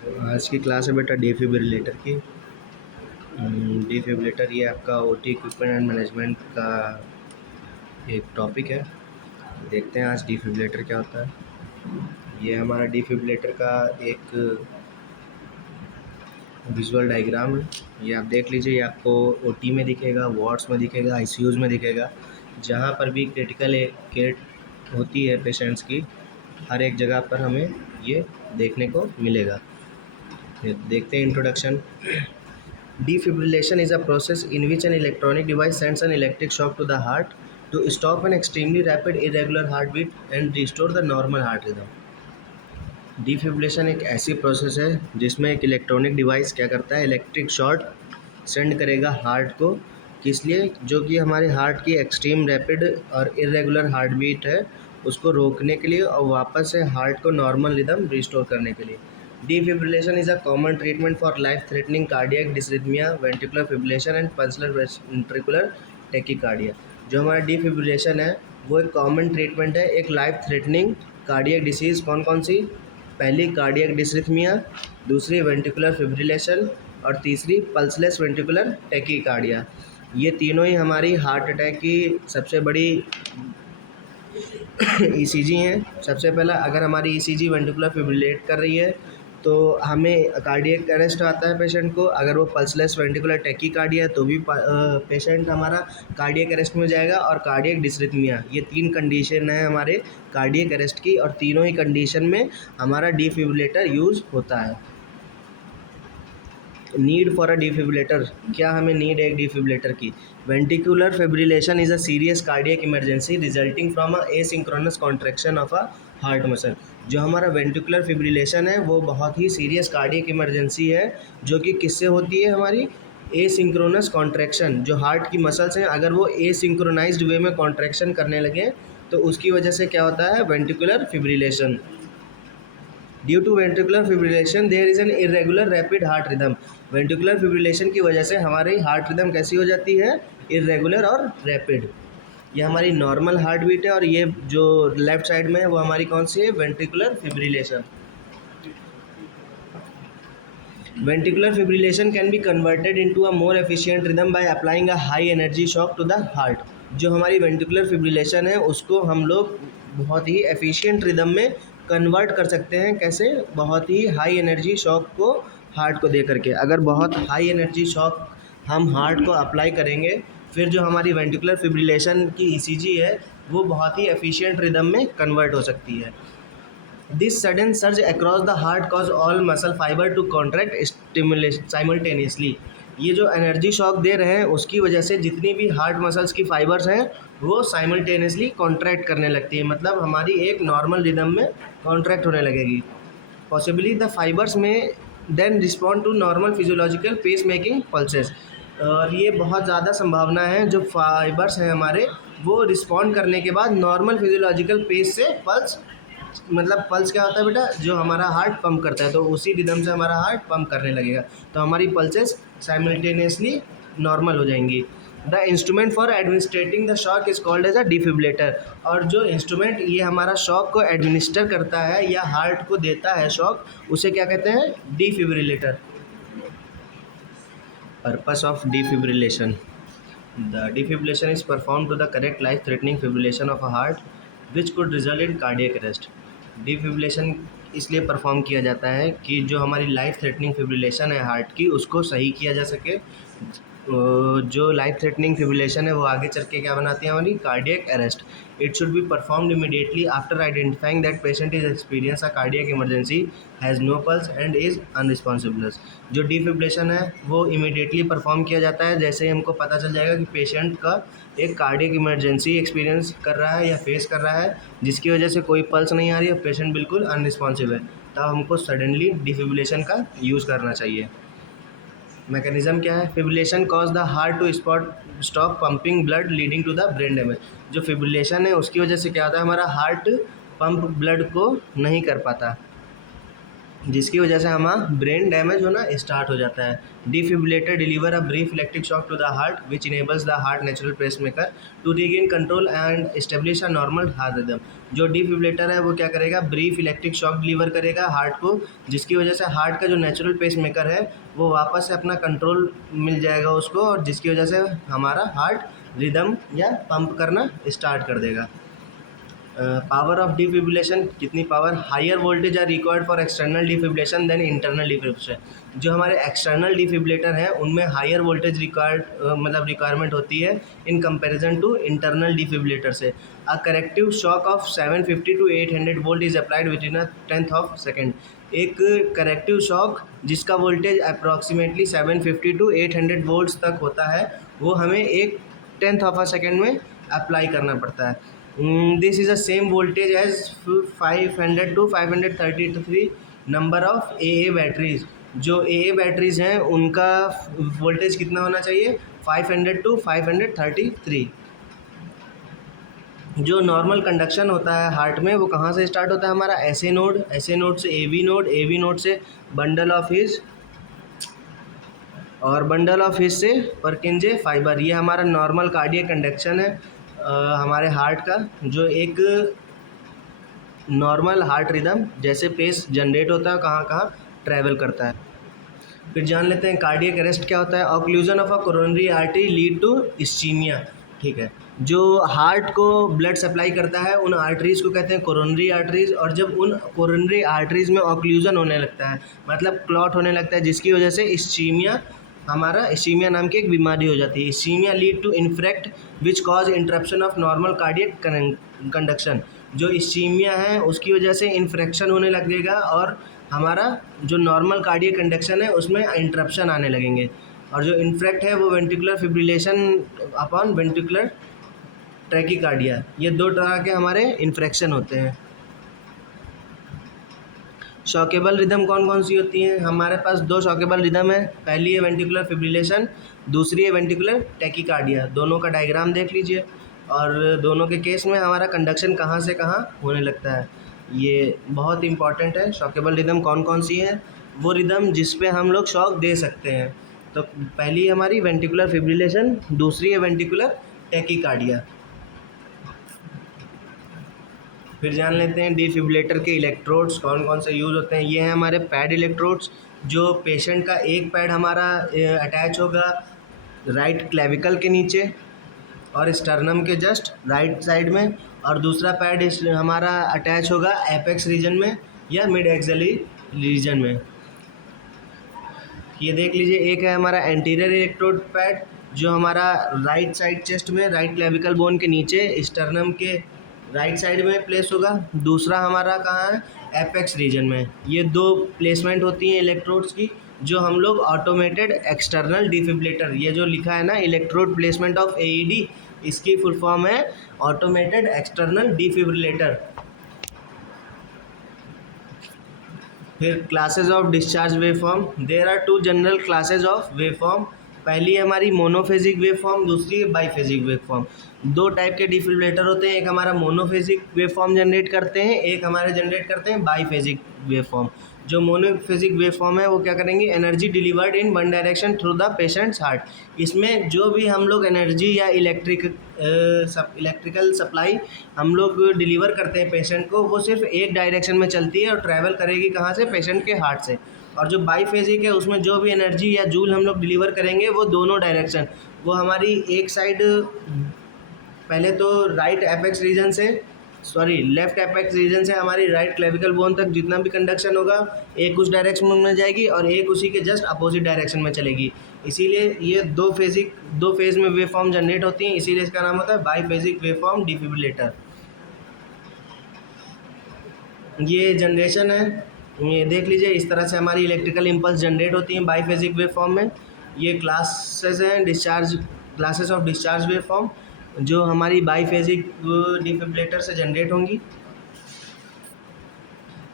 आज की क्लास है बेटा डिफिब्रिलेटर की। डिफिब्रिलेटर ये आपका ओटी इक्विपमेंट एंड मैनेजमेंट का एक टॉपिक है। देखते हैं आज डिफिब्रिलेटर क्या होता है। ये हमारा डिफिब्रिलेटर का एक विजुअल डायग्राम है। ये आप देख लीजिए, ये आपको ओटी में दिखेगा, वार्ड्स में दिखेगा, आईसीयूज़ में दिखेगा। जहाँ पर भी क्रिटिकल केयर होती है पेशेंट्स की, हर एक जगह पर हमें ये देखने को मिलेगा। देखते हैं introduction. Defibrillation is a process in which an electronic device sends an electric shock to the heart to stop an extremely rapid irregular heartbeat and restore the normal heart rhythm. Defibrillation एक ऐसी process है जिसमें एक electronic device क्या करता है, electric shock send करेगा heart को। किस लिए? जो कि हमारे हार्ट की एक्सट्रीम रैपिड और इरेगुलर हार्ट बीट है उसको रोकने के लिए और वापस से हार्ट को नॉर्मल रिदम रिस्टोर करने के लिए। Defibrillation is a common treatment for life threatening cardiac डिसरिथमिया, ventricular fibrillation and Pulsar ventricular tachycardia. जो हमारा डिफिब्रिलेशन है वो एक कॉमन ट्रीटमेंट है एक लाइफ थ्रेटनिंग कार्डियक डिसीज़। कौन कौन सी? पहली कार्डियक डिसरिथमिया, दूसरी वेंट्रिकुलर फिब्रिलेशन और तीसरी पल्सलेस वेंट्रिकुलर टेकिकार्डिया। ये तीनों ही हमारी हार्ट अटैक की सबसे बड़ी ईसीजी हैं। सबसे पहला, अगर हमारी ईसीजी वेंट्रिकुलर फिब्रिलेट कर रही है तो हमें कार्डियक अरेस्ट आता है पेशेंट को। अगर वो पल्सलेस वेंट्रिकुलर टेकिकार्डिया है तो भी पेशेंट हमारा कार्डियक अरेस्ट में जाएगा। और कार्डियक डिसरिथमिया, ये तीन कंडीशन है हमारे कार्डियक अरेस्ट की, और तीनों ही कंडीशन में हमारा डिफिब्रिलेटर यूज़ होता है। नीड फॉर अ डिफिब्रिलेटर, क्या हमें नीड है एक डिफिब्रिलेटर की? Ventricular fibrillation is a serious cardiac emergency resulting from a asynchronous contraction of a heart muscle. जो हमारा वेंट्रिकुलर फिब्रिलेशन है वो बहुत ही सीरियस कार्डियक इमरजेंसी है, जो कि किससे होती है? हमारी एसिंक्रोनस कॉन्ट्रैक्शन। जो हार्ट की मसल्स हैं अगर वो एसिंक्रोनाइज्ड वे में कॉन्ट्रैक्शन करने लगे तो उसकी वजह से क्या होता है? Ventricular fibrillation. Due to ventricular fibrillation there is an irregular rapid heart rhythm. Ventricular fibrillation की वजह से हमारी हार्ट रिदम कैसी हो जाती है? इरेगुलर और रैपिड। ये हमारी नॉर्मल हार्ट बीट है, और ये जो लेफ्ट साइड में है वो हमारी कौन सी है? Ventricular fibrillation. Ventricular fibrillation can be converted into a more efficient rhythm by applying a high energy shock to the heart। जो हमारी वेंट्रिकुलर फिब्रिलेशन है उसको हम लोग बहुत ही एफिशिएंट रिदम में कन्वर्ट कर सकते हैं। कैसे? बहुत ही हाई एनर्जी शॉक को हार्ट को दे करके। अगर बहुत हाई एनर्जी शॉक हम हार्ट को अप्लाई करेंगे फिर जो हमारी वेंट्रिकुलर फिब्रिलेशन की ईसीजी है वो बहुत ही एफिशिएंट रिदम में कन्वर्ट हो सकती है। This sudden surge across the heart cause all muscle fiber to contract stimulation simultaneously। ये जो एनर्जी शॉक दे रहे हैं उसकी वजह से जितनी भी हार्ट मसल्स की फाइबर्स हैं वो साइमल्टेनियसली कॉन्ट्रैक्ट करने लगती है, मतलब हमारी एक नॉर्मल रिदम में कॉन्ट्रैक्ट होने लगेगी। Possibly the fibres may then respond to normal physiological pacemaking pulses. और ये बहुत ज़्यादा संभावना है जो फाइबर्स हैं हमारे वो रिस्पॉन्ड करने के बाद नॉर्मल फिजियोलॉजिकल पेस से पल्स, मतलब पल्स क्या होता है बेटा? जो हमारा हार्ट पंप करता है, तो उसी रिदम से हमारा हार्ट पंप करने लगेगा तो हमारी पल्सेस साइमल्टेनियसली नॉर्मल हो जाएंगी। The instrument for administrating the shock is called as a defibrillator. और जो इंस्ट्रूमेंट ये हमारा शॉक को एडमिनिस्टर करता है या हार्ट को देता है शॉक, उसे क्या कहते हैं? Defibrillator. Purpose of defibrillation. The defibrillation is performed to the correct life-threatening fibrillation of a heart, which could result in cardiac arrest। Defibrillation इसलिए परफॉर्म किया जाता है कि जो हमारी लाइफ थ्रेटनिंग फिब्रिलेशन है हार्ट की उसको सही किया जा सके। जो लाइफ थ्रेटनिंग फिब्रिलेशन है वो आगे चल के क्या बनाती है? हमारी cardiac arrest. It should be performed immediately after identifying that patient is experience a cardiac emergency, has no pulse and is unresponsible. जो डिफिब्रिलेशन है वो इमीडिएटली परफॉर्म किया जाता है जैसे ही हमको पता चल जाएगा कि पेशेंट का एक कार्डियक इमरजेंसी एक्सपीरियंस कर रहा है या फेस कर रहा है, जिसकी वजह से कोई पल्स नहीं आ रही है, पेशेंट बिल्कुल अनरिस्पॉन्सिव है, तब हमको सडनली डिफिब्रिलेशन का यूज़ करना चाहिए। मैकेनिज्म क्या है? Fibrillation cause the heart to stop pumping blood leading to the brain damage. जो फिब्रिलेशन है उसकी वजह से क्या होता है? हमारा हार्ट पंप ब्लड को नहीं कर पाता, जिसकी वजह से हमारा ब्रेन डैमेज होना स्टार्ट हो जाता है। Defibrillator deliver a brief electric shock to the heart which enables the heart natural pacemaker to regain control and establish a normal heart rhythm. जो डिफिब्रिलेटर है वो क्या करेगा, ब्रीफ इलेक्ट्रिक शॉक डिलीवर करेगा हार्ट को, जिसकी वजह से हार्ट का जो नेचुरल पेसमेकर है वो वापस से अपना कंट्रोल मिल जाएगा उसको, और जिसकी वजह से हमारा हार्ट रिदम या पंप करना स्टार्ट कर देगा। पावर ऑफ डिफिब्रिलेशन, कितनी power, higher voltage are required for external defibrillation then internal defibrillation. जो हमारे एक्सटर्नल डिफिब्रिलेटर हैं उनमें हायर वोल्टेज रिक्वायरमेंट होती है in comparison to internal defibrillator से। A corrective shock of 750 to 800 volt is applied within a 10th of second. एक corrective shock जिसका voltage approximately 750 to 800 volts तक होता है वो हमें एक 10th ऑफ अ सेकेंड में अप्लाई करना पड़ता है। This is the same voltage as 500 to 533 number of AA batteries. जो AA बैटरीज हैं उनका वोल्टेज कितना होना चाहिए, 500 to 533। जो नॉर्मल कंडक्शन होता है हार्ट में वो कहाँ से स्टार्ट होता है, हमारा SA नोड, SA नोड से AV नोड, AV नोड से बंडल ऑफ हिज, और बंडल ऑफ हिज से परकिंजे फाइबर। ये हमारा नॉर्मल कार्डियक कंडक्शन है हमारे हार्ट का, जो एक नॉर्मल हार्ट रिदम जैसे पेस जनरेट होता है कहाँ कहाँ ट्रैवल करता है। फिर जान लेते हैं कार्डियक अरेस्ट क्या होता है। Occlusion of a coronary artery lead to ischaemia. ठीक है, जो हार्ट को ब्लड सप्लाई करता है उन आर्टरीज़ को कहते हैं कोरोनरी आर्टरीज़, और जब उन कोरोनरी आर्टरीज़ में ऑक्लूजन होने लगता है मतलब क्लॉट होने लगता है, जिसकी वजह से इस्चीमिया, हमारा इस्चीमिया नाम की एक बीमारी हो जाती है। Ischaemia lead to infarct which cause interruption of normal cardiac conduction. जो इस्चीमिया है उसकी वजह से इन्फ्रेक्शन होने लगेगा और हमारा जो नॉर्मल कार्डियक कंडक्शन है उसमें इंटरप्शन आने लगेंगे। और जो इन्फ्रेक्ट है वो ventricular fibrillation upon ventricular tachycardia, ये दो तरह के हमारे इन्फ्रेक्शन होते हैं। शॉकेबल रिदम कौन कौन सी होती हैं, हमारे पास दो शॉकेबल रिदम है, पहली है वेंट्रिकुलर फिब्रिलेशन, दूसरी है वेंट्रिकुलर टैकीकार्डिया। दोनों का डायग्राम देख लीजिए, और दोनों के केस में हमारा कंडक्शन कहाँ से कहाँ होने लगता है, ये बहुत इंपॉर्टेंट है। शॉकेबल रिदम कौन कौन सी है, वो रिदम जिस पे हम लोग शॉक दे सकते हैं। तो पहली है हमारी वेंट्रिकुलर फिब्रिलेशन, दूसरी है वेंट्रिकुलर टैकीकार्डिया। फिर जान लेते हैं डिफिब्रिलेटर के इलेक्ट्रोड्स कौन कौन से यूज़ होते हैं। ये हैं हमारे पैड इलेक्ट्रोड्स, जो पेशेंट का एक पैड हमारा अटैच होगा राइट क्लेविकल के नीचे और स्टर्नम के जस्ट राइट साइड में, और दूसरा पैड हमारा अटैच होगा एपेक्स रीजन में या मिड एक्सिलरी रीजन में। ये देख लीजिए, एक है हमारा एंटीरियर इलेक्ट्रोड पैड जो हमारा राइट साइड चेस्ट में राइट क्लेविकल बोन के नीचे स्टर्नम के राइट साइड में प्लेस होगा, दूसरा हमारा कहाँ है, एपेक्स रीजन में। ये दो प्लेसमेंट होती हैं इलेक्ट्रोड्स की, जो हम लोग ऑटोमेटेड एक्सटर्नल डिफिब्रिलेटर, ये जो लिखा है ना इलेक्ट्रोड प्लेसमेंट ऑफ AED, इसकी फुल फॉर्म है ऑटोमेटेड एक्सटर्नल डिफिब्रिलेटर। फिर classes of discharge waveform, there are two general classes of waveform. पहली है हमारी मोनोफेजिक वेवफॉर्म, दूसरी है बाईफेजिक वेवफॉर्म। दो टाइप के डिफिब्रिलेटर होते हैं, एक हमारा मोनोफेजिक वेवफॉर्म जनरेट करते हैं, एक हमारे जनरेट करते हैं बाईफेजिक वेवफॉर्म। जो मोनोफेजिक वेवफॉर्म है वो क्या करेंगे, energy delivered in one direction through the patients heart. इसमें जो भी हम लोग एनर्जी या इलेक्ट्रिकल सप्लाई हम लोग डिलीवर करते हैं पेशेंट को, वो सिर्फ एक डायरेक्शन में चलती है और ट्रैवल करेगी कहाँ से, पेशेंट के हार्ट से। और जो बाईफेजिक है उसमें जो भी एनर्जी या जूल हम लोग डिलीवर करेंगे वो दोनों डायरेक्शन, वो हमारी एक साइड पहले तो राइट एपेक्स रीजन से लेफ्ट एपेक्स रीजन से हमारी राइट क्लेविकल बोन तक जितना भी कंडक्शन होगा एक उस डायरेक्शन में जाएगी और एक उसी के जस्ट अपोजिट डायरेक्शन में चलेगी। इसीलिए ये दो फेज में वेवफॉर्म जनरेट होती हैं, इसीलिए इसका नाम होता है बाईफेजिक वेवफॉर्म डिफिब्रिलेटर। ये जनरेशन है, ये देख लीजिए, इस तरह से हमारी इलेक्ट्रिकल इम्पल्स जनरेट होती हैं बाईफेजिक वेवफॉर्म में। ये क्लासेस हैं क्लासेस ऑफ डिस्चार्ज वेवफॉर्म जो हमारी बाईफेजिक डिफिब्रिलेटर से जनरेट होंगी।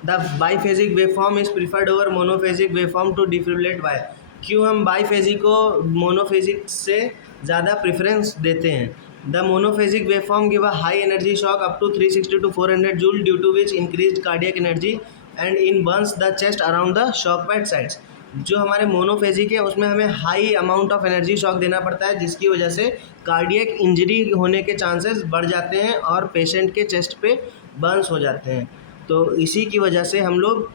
The biphasic waveform is preferred over monophasic waveform to defibrillate. Why, क्यों हम बाईफेजिक को मोनोफेजिक से ज़्यादा प्रेफरेंस देते हैं। The monophasic waveform give a high energy shock up to 360 to 400 joule due to which increased cardiac energy and in burns the chest around the shock pad sides. जो हमारे monophasic है उसमें हमें high amount of energy shock देना पड़ता है, जिसकी वजह से कार्डियक इंजरी होने के चांसेस बढ़ जाते हैं और पेशेंट के चेस्ट पे बर्न्स हो जाते हैं। तो इसी की वजह से हम लोग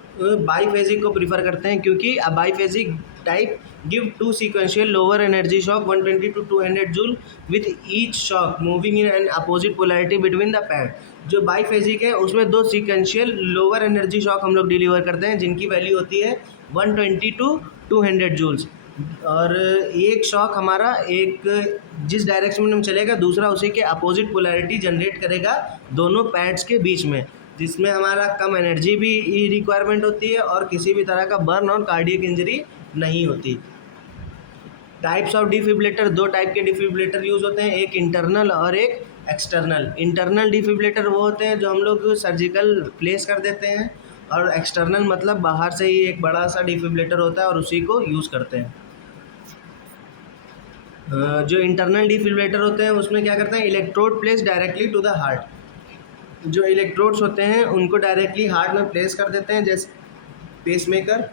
बाईफेजिक को प्रीफर करते हैं, क्योंकि a biphasic type give two sequential lower energy shock 120 to 200 joule with each shock moving in an opposite polarity between the pad. जो बाईफेजिक है उसमें दो सीक्वेंशियल लोअर एनर्जी शॉक हम लोग डिलीवर करते हैं, जिनकी वैल्यू होती है 120 to 200 जूल्स। और एक शॉक हमारा एक जिस डायरेक्शन में चलेगा, दूसरा उसी के अपोजिट पोलैरिटी जनरेट करेगा दोनों पैड्स के बीच में, जिसमें हमारा कम एनर्जी भी रिक्वायरमेंट होती है और किसी भी तरह का बर्न और कार्डियक इंजरी नहीं होती। टाइप्स ऑफ डिफिब्रिलेटर, दो टाइप के डिफिब्रिलेटर यूज़ होते हैं, एक इंटरनल और एक एक्सटर्नल। इंटरनल डिफिब्रिलेटर वो होते हैं जो हम लोग सर्जिकल प्लेस कर देते हैं, और एक्सटर्नल मतलब बाहर से ही एक बड़ा सा डिफिब्रिलेटर होता है और उसी को यूज़ करते हैं। जो इंटरनल डिफिब्रिलेटर होते हैं उसमें क्या करते हैं, electrode place directly to the heart. जो इलेक्ट्रोड्स होते हैं उनको डायरेक्टली हार्ट में प्लेस कर देते हैं, जैसे पेसमेकर।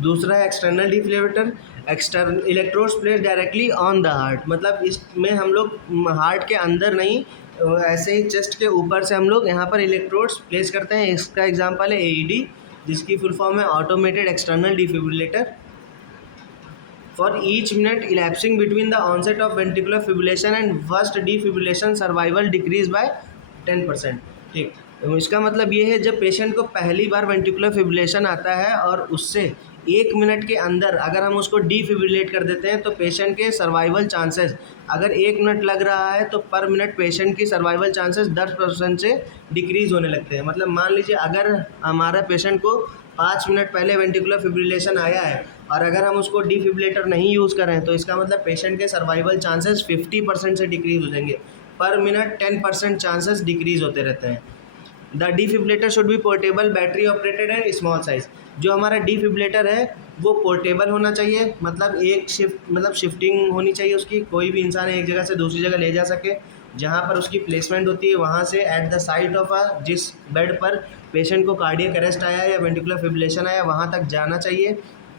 दूसरा है external defibrillator, external electrodes place directly on the heart, मतलब इसमें हम लोग हार्ट के अंदर नहीं, ऐसे ही चेस्ट के ऊपर से हम लोग यहाँ पर इलेक्ट्रोड्स प्लेस करते हैं। इसका एग्जांपल है एईडी, जिसकी फुल फॉर्म है automated external defibrillator. For each minute elapsing between the onset of ventricular fibrillation and first defibrillation survival decrease by 10%। ठीक, तो इसका मतलब ये है जब पेशेंट को पहली बार वेंट्रिकुलर फिब्रिलेशन आता है और उससे 1 मिनट के अंदर अगर हम उसको डिफिब्रिलेट कर देते हैं तो पेशेंट के सर्वाइवल चांसेस, अगर 1 मिनट लग रहा है तो पर मिनट पेशेंट की सर्वाइवल चांसेस 10% से डिक्रीज़ होने लगते हैं। मतलब मान लीजिए अगर हमारा पेशेंट को 5 मिनट पहले वेंट्रिकुलर फिब्रिलेशन आया है और अगर हम उसको डिफिब्रिलेटर नहीं यूज़ करें तो इसका मतलब पेशेंट के सर्वाइवल चांसेस 50% से डिक्रीज़ हो जाएंगे। पर मिनट 10% चांसेस डिक्रीज़ होते रहते हैं। The defibrillator should be portable, battery operated and small size. जो हमारा डिफिब्रिलेटर है वो पोर्टेबल होना चाहिए, मतलब एक शिफ्टिंग होनी चाहिए उसकी, कोई भी इंसान एक जगह से दूसरी जगह ले जा सके। जहाँ पर उसकी प्लेसमेंट होती है वहाँ से एट द साइट ऑफ जिस बेड पर पेशेंट को कार्डियक अरेस्ट आया या वेंट्रिकुलर फिब्रिलेशन आया वहाँ तक जाना चाहिए।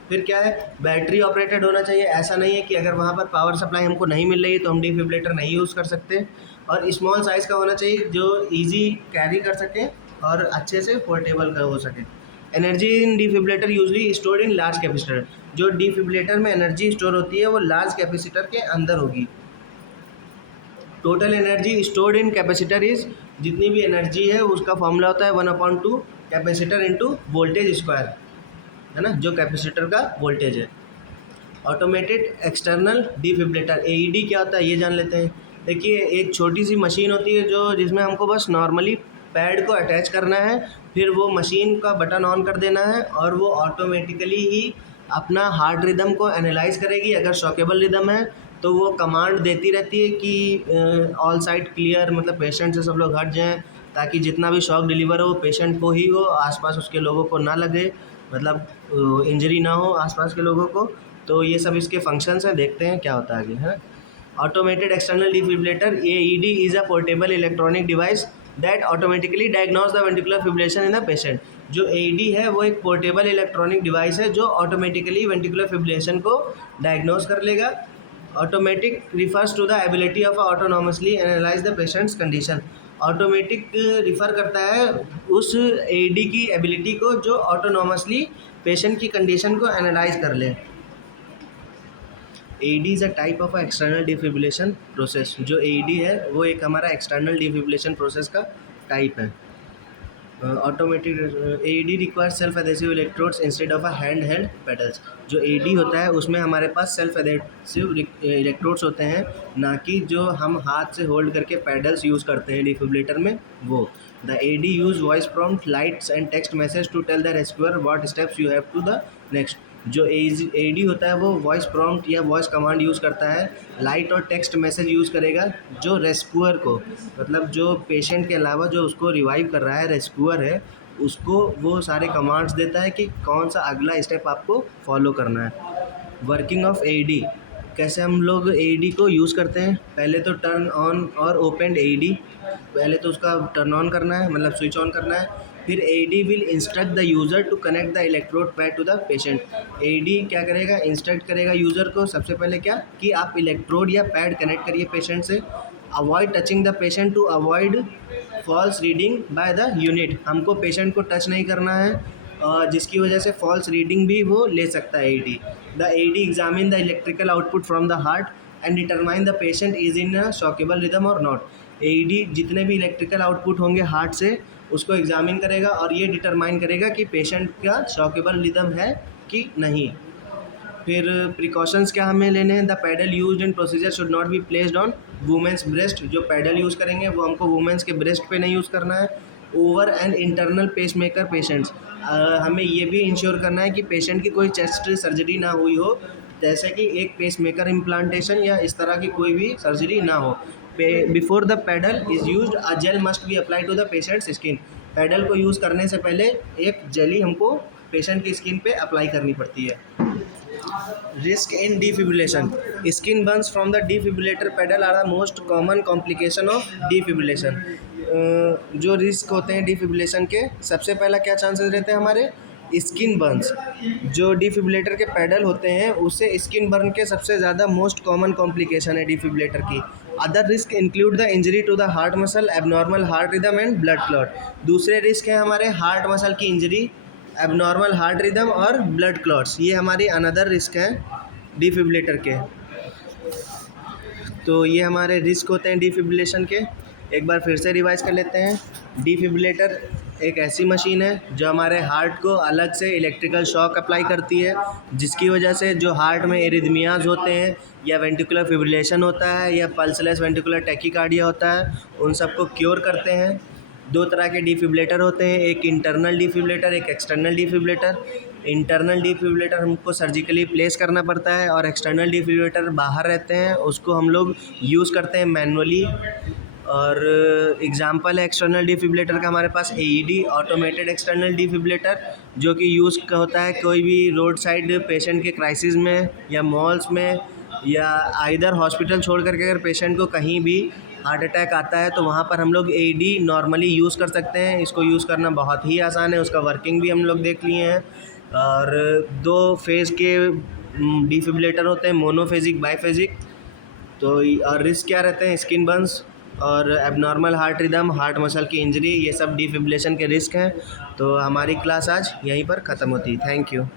फिर क्या है, बैटरी ऑपरेटेड होना चाहिए। ऐसा नहीं है कि अगर वहाँ पर पावर सप्लाई हमको नहीं मिल रही है तो हम डिफिब्रिलेटर नहीं यूज़ कर सकते। और स्मॉल साइज़ का होना चाहिए जो इजी कैरी कर सके और अच्छे से पोर्टेबल का हो सके। Energy in defibrillator usually stored in large capacitor. जो डिफिब्रिलेटर में एनर्जी स्टोर होती है वो लार्ज कैपेसिटर के अंदर होगी। Total energy stored in capacitor is, जितनी भी एनर्जी है उसका फॉर्मूला होता है 1/2 कैपेसिटर इंटू वोल्टेज स्क्वायर, है ना, जो कैपेसिटर का वोल्टेज है। ऑटोमेटेड एक्सटर्नल डिफिब्रिलेटर, एईडी क्या होता है ये जान लेते हैं। देखिए एक छोटी सी मशीन होती है जो जिसमें हमको बस नॉर्मली पैड को अटैच करना है, फिर वो मशीन का बटन ऑन कर देना है और वो ऑटोमेटिकली ही अपना हार्ट रिदम को एनालाइज करेगी। अगर शॉकेबल रिदम है तो वो कमांड देती रहती है कि ऑल साइड क्लियर, मतलब पेशेंट से सब लोग हट जाएं, ताकि जितना भी शॉक डिलीवर हो पेशेंट को ही हो, आसपास उसके लोगों को ना लगे, मतलब इंजरी ना हो आसपास के लोगों को। तो ये सब इसके फंक्शंस हैं, देखते हैं क्या होता है आगे, है ना। Automated external defibrillator, AED is a portable electronic device that automatically diagnose the ventricular fibrillation in the patient. जो एईडी है वो एक पोर्टेबल इलेक्ट्रॉनिक डिवाइस है जो ऑटोमेटिकली वेंट्रिकुलर फिब्रिलेशन को डायग्नोज कर लेगा। Automatic refers to the ability of autonomously analyse the patient's condition. Automatic refer करता है उस एईडी की एबिलिटी को जो ऑटोनॉमसली पेशेंट की कंडीशन को एनालाइज कर ले। AED is a type of external defibrillation process. जो एईडी है वो एक हमारा एक्सटर्नल डिफिब्रिलेशन प्रोसेस का टाइप है। Automatic AED require self adhesive electrodes instead of a hand held pedals. जो एईडी होता है उसमें हमारे पास सेल्फ एडेसिव इलेक्ट्रोड्स होते हैं, ना कि जो हम हाथ से होल्ड करके पेडल्स यूज़ करते हैं डिफिब्रिलेटर में वो। The AED use voice prompt, lights and text message to tell the rescuer what steps you have to the next. जो एईडी होता है वो वॉइस प्रॉम्प्ट या वॉइस कमांड यूज़ करता है, लाइट और टेक्स्ट मैसेज यूज़ करेगा जो रेस्क्यूअर को, मतलब जो पेशेंट के अलावा जो उसको रिवाइव कर रहा है रेस्क्यूअर है, उसको वो सारे कमांड्स देता है कि कौन सा अगला स्टेप आपको फॉलो करना है। वर्किंग ऑफ एईडी, कैसे हम लोग एईडी को यूज़ करते हैं। पहले तो टर्न ऑन और ओपन एईडी, पहले तो उसका टर्न ऑन करना है, मतलब स्विच ऑन करना है। फिर AED will instruct the user to connect the electrode pad to the patient. AED क्या करेगा, इंस्ट्रक्ट करेगा यूज़र को सबसे पहले क्या कि आप इलेक्ट्रोड या पैड कनेक्ट करिए पेशेंट से। Avoid touching the patient to avoid false reading by the unit, हमको पेशेंट को टच नहीं करना है, जिसकी वजह से फॉल्स रीडिंग भी वो ले सकता है AED। The AED examine the electrical output from the heart and determine the patient is in a shockable rhythm और नॉट। AED जितने भी इलेक्ट्रिकल आउटपुट होंगे हार्ट से उसको एग्जामिन करेगा और ये डिटरमाइन करेगा कि पेशेंट का शॉकेबल रिदम है कि नहीं। फिर प्रिकॉशंस क्या हमें लेने हैं। The paddle used in procedure should not be placed on women's breast, जो पैडल यूज़ करेंगे वो हमको वुमेंस के ब्रेस्ट पे नहीं यूज़ करना है। Over and internal pacemaker patients, हमें ये भी इंश्योर करना है कि पेशेंट की कोई चेस्ट सर्जरी ना हुई हो, जैसे कि एक पेस मेकर इम्प्लांटेशन या इस तरह की कोई भी सर्जरी ना हो। Before the paddle is used a gel must be apply to the patient's skin, paddle को यूज़ करने से पहले एक जेली हमको पेशेंट की स्किन पे अप्लाई करनी पड़ती है। Risk in defibrillation, skin burns from the defibrillator paddle are the most common complication of defibrillation. जो रिस्क होते हैं डिफिब्रिलेशन के, सबसे पहला क्या चांसेस रहते हैं हमारे, स्किन बर्न्स। जो डिफिब्रिलेटर के पैडल होते हैं उससे स्किन बर्न के सबसे ज़्यादा मोस्ट कॉमन कॉम्प्लिकेशन है डिफिब्रिलेटर की। Other risk include the injury to the heart muscle, abnormal heart rhythm and blood clot. दूसरे रिस्क है हमारे हार्ट मसल की इंजरी, एबनॉर्मल हार्ट रिदम और ब्लड क्लॉट्स, ये हमारी अनदर रिस्क हैं डिफिब्रिलेटर के। तो ये हमारे रिस्क होते हैं डिफिब्रिलेशन के। एक बार फिर से रिवाइज कर लेते हैं। डिफिब्रिलेटर एक ऐसी मशीन है जो हमारे हार्ट को अलग से इलेक्ट्रिकल शॉक अप्लाई करती है, जिसकी वजह से जो हार्ट में एरिथमियाज होते हैं या वेंट्रिकुलर फिब्रिलेशन होता है या पल्सलेस वेंट्रिकुलर टैकीकार्डिया होता है, उन सबको क्योर करते हैं। दो तरह के डिफिब्रिलेटर होते हैं, एक इंटरनल डिफिब्रिलेटर, एक एक्सटर्नल डिफिब्रिलेटर। इंटरनल डिफिब्रिलेटर हमको सर्जिकली प्लेस करना पड़ता है और एक्सटर्नल डिफिब्रिलेटर बाहर रहते हैं, उसको हम लोग यूज़ करते हैं मैनुअली। और एग्जांपल है एक्सटर्नल डिफिब्रिलेटर का हमारे पास AED, ऑटोमेटेड एक्सटर्नल डिफिब्रिलेटर, जो कि यूज़ होता है कोई भी रोड साइड पेशेंट के क्राइसिस में या मॉल्स में या आइदर हॉस्पिटल छोड़ करके अगर पेशेंट को कहीं भी हार्ट अटैक आता है तो वहाँ पर हम लोग AED नॉर्मली यूज़ कर सकते हैं। इसको यूज़ करना बहुत ही आसान है, उसका वर्किंग भी हम लोग देख लिए हैं। और दो फेज़ के डिफिब्रिलेटर होते हैं, मोनोफेजिक, बाईफेजिक। तो और रिस्क क्या रहते हैं, स्किन बर्न्स और abnormal heart rhythm, heart muscle की इंजरी, ये सब डिफिब्रिलेशन के रिस्क हैं। तो हमारी क्लास आज यहीं पर ख़त्म होती है। Thank you.